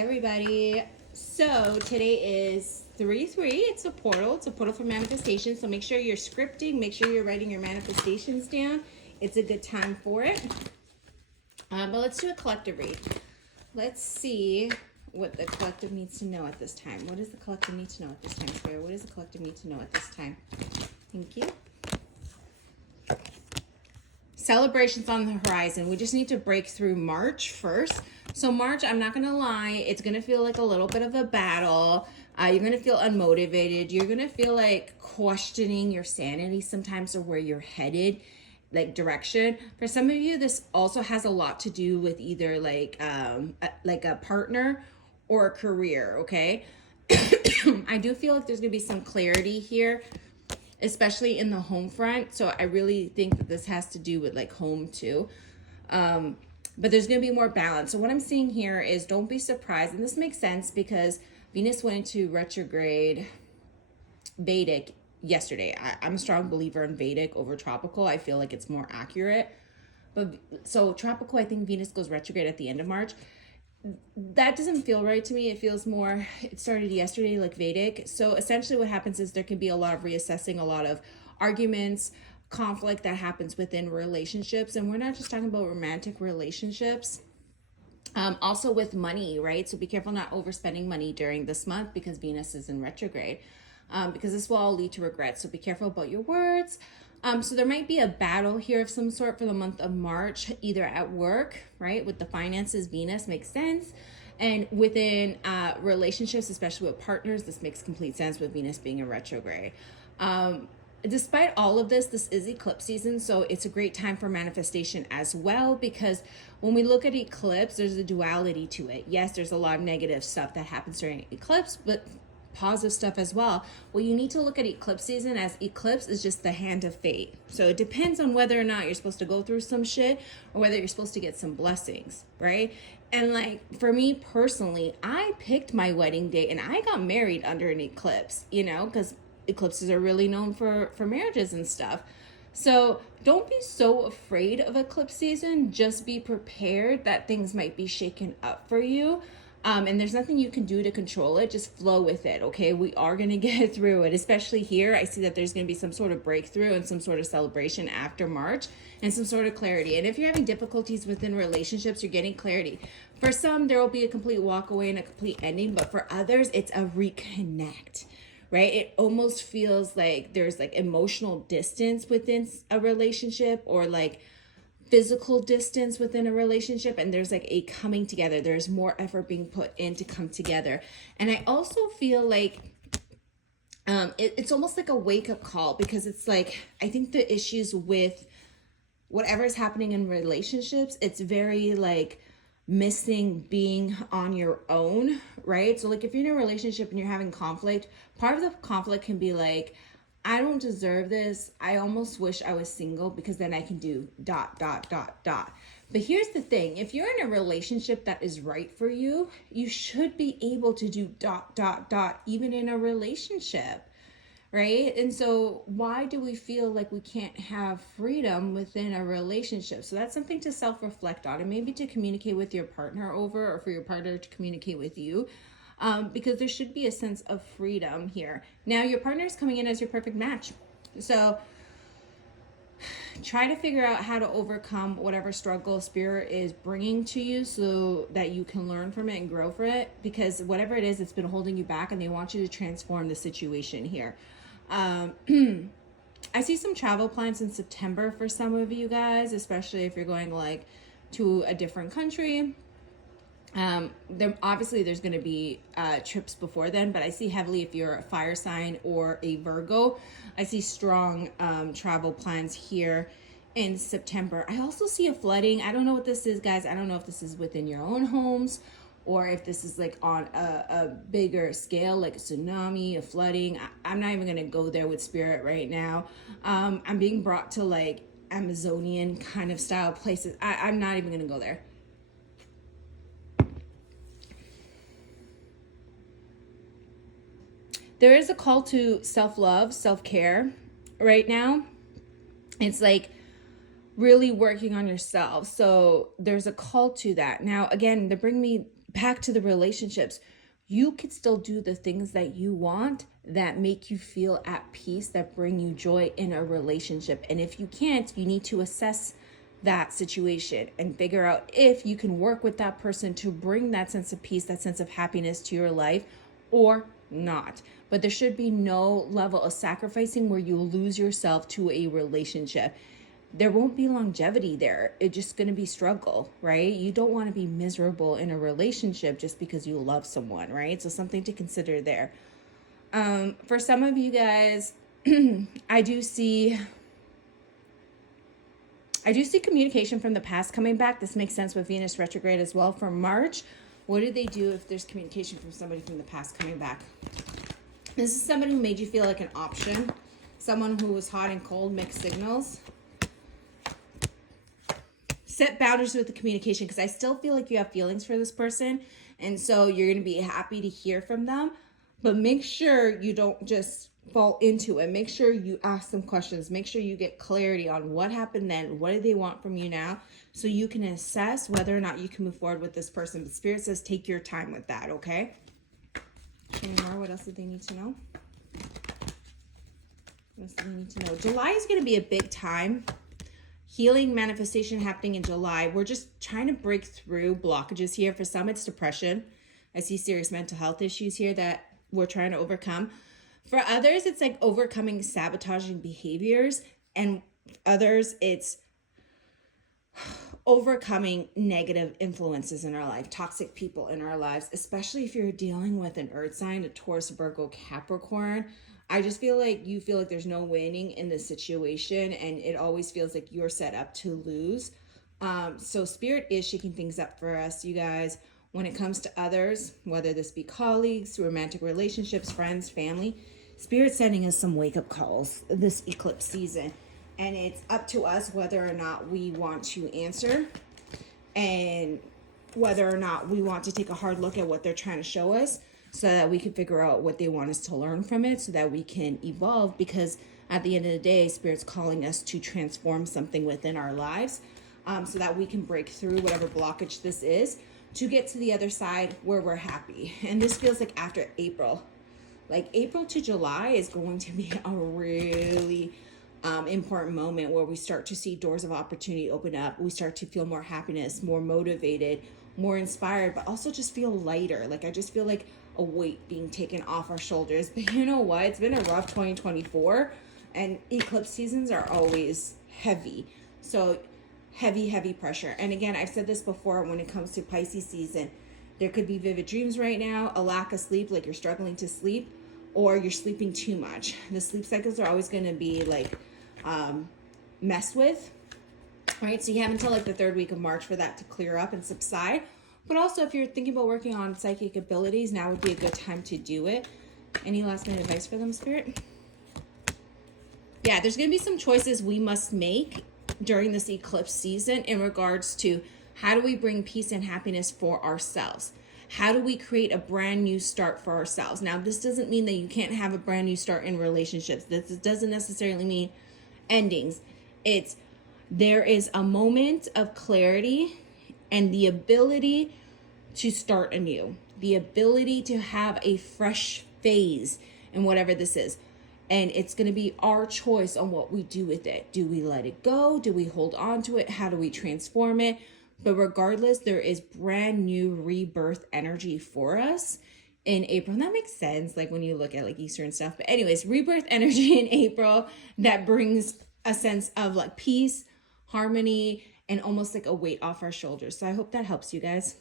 Everybody, so today is 3-3. It's a portal. It's a portal for manifestation. So make sure you're scripting. Make sure you're writing your manifestations down. It's a good time for it. But let's do a collective read. Let's see what the collective needs to know at this time. What does the collective need to know at this time, Spirit? What does the collective need to know at this time? Thank you. Celebrations on the horizon. We just need to break through March first. So March, I'm not going to lie, it's going to feel like a little bit of a battle. You're going to feel unmotivated. You're going to feel like questioning your sanity sometimes, or where you're headed, like direction. For some of you, this also has a lot to do with either like a partner or a career, okay? I do feel like there's going to be some clarity here, especially in the home front. So I really think that this has to do with like home too. But there's going to be more balance. So what I'm seeing here is, don't be surprised. And this makes sense because Venus went into retrograde Vedic yesterday. I'm a strong believer in Vedic over tropical. I feel like it's more accurate. But so tropical, I think Venus goes retrograde at the end of March. That doesn't feel right to me. It feels more, it started yesterday, like Vedic. So essentially what happens is there can be a lot of reassessing, a lot of arguments, conflict that happens within relationships. And we're not just talking about romantic relationships. Also with money, right? So be careful not overspending money during this month because Venus is in retrograde. Because this will all lead to regret. So be careful about your words. So there might be a battle here of some sort for the month of March, either at work, right? With the finances, Venus makes sense. And within relationships, especially with partners, this makes complete sense with Venus being in retrograde. Despite all of this, this is eclipse season, so it's a great time for manifestation as well, because when we look at eclipse, there's a duality to it. Yes, there's a lot of negative stuff that happens during eclipse, but positive stuff as well. Well, you need to look at eclipse season as eclipse is just the hand of fate. So it depends on whether or not you're supposed to go through some shit or whether you're supposed to get some blessings, right? And like for me personally, I picked my wedding date and I got married under an eclipse, because eclipses are really known for marriages and stuff. So don't be so afraid of eclipse season. Just be prepared that things might be shaken up for you. And there's nothing you can do to control it. Just flow with it, okay? We are going to get through it, especially here. I see that there's going to be some sort of breakthrough and some sort of celebration after March and some sort of clarity. And if you're having difficulties within relationships, you're getting clarity. For some, there will be a complete walk away and a complete ending. But for others, it's a reconnect, right? It almost feels like there's like emotional distance within a relationship, or like physical distance within a relationship, and there's like a coming together. There's more effort being put in to come together. And I also feel like it's almost like a wake-up call, because it's like, I think the issues with whatever is happening in relationships, it's very like missing being on your own, right? So like if you're in a relationship and you're having conflict, part of the conflict can be like, I don't deserve this. I almost wish I was single because then I can do ... But here's the thing. If you're in a relationship that is right for you, you should be able to do ... even in a relationship, right? And so why do we feel like we can't have freedom within a relationship? So that's something to self-reflect on, and maybe to communicate with your partner over, or for your partner to communicate with you. Because there should be a sense of freedom here. Now, your partner is coming in as your perfect match. So try to figure out how to overcome whatever struggle Spirit is bringing to you, so that you can learn from it and grow from it. Because whatever it is, it's been holding you back, and they want you to transform the situation here. I see some travel plans in September for some of you guys, especially if you're going like to a different country. There's going to be trips before then, but I see heavily if you're a fire sign or a Virgo, I see strong travel plans here in September. I also see a flooding. I don't know what this is, guys. I don't know if this is within your own homes, or if this is like on a bigger scale, like a tsunami, a flooding. I'm not even going to go there with Spirit right now. I'm being brought to like Amazonian kind of style places. I'm not even going to go there. There is a call to self-love, self-care right now. It's like really working on yourself. So there's a call to that. Now, again, they're bringing me back to the relationships, you could still do the things that you want that make you feel at peace, that bring you joy in a relationship. And if you can't, you need to assess that situation and figure out if you can work with that person to bring that sense of peace, that sense of happiness to your life, or not. But there should be no level of sacrificing where you lose yourself to a relationship. There won't be longevity there. It's just going to be struggle, right? You don't want to be miserable in a relationship just because you love someone, right? So something to consider there. For some of you guys, I do see communication from the past coming back. This makes sense with Venus retrograde as well for March. What do they do if there's communication from somebody from the past coming back? This is somebody who made you feel like an option. Someone who was hot and cold, mixed signals. Set boundaries with the communication, because I still feel like you have feelings for this person. And so you're going to be happy to hear from them. But make sure you don't just fall into it. Make sure you ask them questions. Make sure you get clarity on what happened then. What do they want from you now? So you can assess whether or not you can move forward with this person. But Spirit says take your time with that, okay? Any more? What else did they need to know? What else do they need to know? July is going to be a big time. Healing, manifestation happening in July. We're just trying to break through blockages here. For some, it's depression. I see serious mental health issues here that we're trying to overcome. For others, it's like overcoming sabotaging behaviors. And others, it's overcoming negative influences in our life, toxic people in our lives, especially if you're dealing with an earth sign, a Taurus, Virgo, Capricorn. I just feel like you feel like there's no winning in this situation, and it always feels like you're set up to lose. So Spirit is shaking things up for us, you guys. When it comes to others, whether this be colleagues, romantic relationships, friends, family, Spirit's sending us some wake-up calls this eclipse season. And it's up to us whether or not we want to answer and whether or not we want to take a hard look at what they're trying to show us, so that we can figure out what they want us to learn from it, so that we can evolve. Because at the end of the day, Spirit's calling us to transform something within our lives, so that we can break through whatever blockage this is to get to the other side where we're happy. And this feels like after April. Like April to July is going to be a really important moment where we start to see doors of opportunity open up. We start to feel more happiness, more motivated, more inspired, but also just feel lighter. Like I just feel like a weight being taken off our shoulders. But you know what? It's been a rough 2024, and eclipse seasons are always heavy. So heavy pressure. And again, I've said this before, when it comes to Pisces season, there could be vivid dreams right now, a lack of sleep, like you're struggling to sleep, or you're sleeping too much. The sleep cycles are always going to be like messed with, right? So you have until like the third week of March for that to clear up and subside. But also, if you're thinking about working on psychic abilities, now would be a good time to do it. Any last minute advice for them, Spirit? Yeah, there's going to be some choices we must make during this eclipse season in regards to how do we bring peace and happiness for ourselves? How do we create a brand new start for ourselves? Now, this doesn't mean that you can't have a brand new start in relationships. This doesn't necessarily mean endings. There is a moment of clarity and the ability to start anew, the ability to have a fresh phase in whatever this is. And it's going to be our choice on what we do with it. Do we let it go? Do we hold on to it? How do we transform it? But regardless, there is brand new rebirth energy for us in April. And that makes sense, like when you look at like Easter and stuff. But anyways, rebirth energy in April that brings a sense of like peace, harmony, and almost like a weight off our shoulders. So I hope that helps you guys.